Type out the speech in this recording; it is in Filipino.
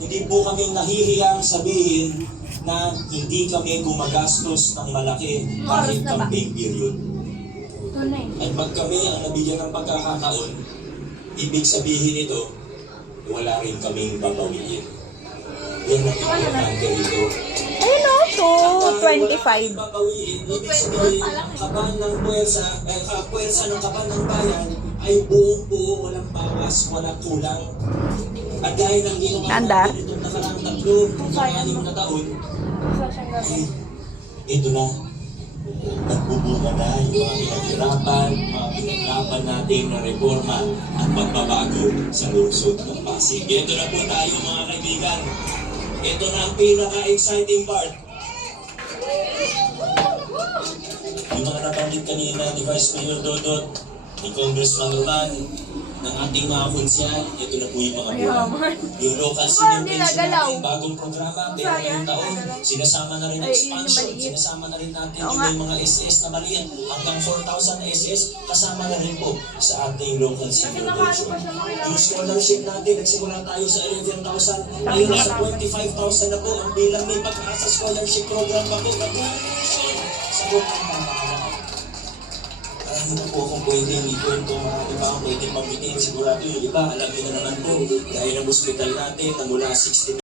Hindi po kami nahihiyang sabihin na hindi kami gumagastos ng malaki kahit campaign period. At pag kami ang nabigyan ng pagkakataon, ibig sabihin ito, wala rin kaming babawiin. Yan ang importante ito. Ayun o, 225. Babawiin, ibig sabihin, ang kaban ng puwersa ng kaban ng bayan ay buong-buo, walang bawas, walang kulang. At gaya ng ginawa natin itong nakaraang 3 na taon, ay, ito na. Nagbubunga na yung mga pinaghirapan, mga pinaglaban natin na reforma at pagbabago sa lungsod ng Pasig. Ito na po tayo mga kaibigan. Ito na ang pinaka-exciting part. Yung mga nabanggit kanina ni Vice Mayor Dodot, ni Congressman Roman, ng ating mga konsyal, ito na po yung mga buwan. Yung local senior pension natin, bagong programa, pero ngayong taon, sinasama na rin expansion, sinasama na rin natin yung mga SS na maliit, hanggang 4,000 SS, kasama na rin po sa ating local senior pension. Yung scholarship natin, nagsimula tayo sa 11,000, ngayon nasa 25,000 na po, ang bilang may pag-asa scholarship program pa po, congratulations sa buong pamamahala. Hindi po kung pwedeng ikwento mga iba ang pwedeng pambitin. Sigurado yung iba, alam nyo na naman po, dahil ang hospital natin na mula 60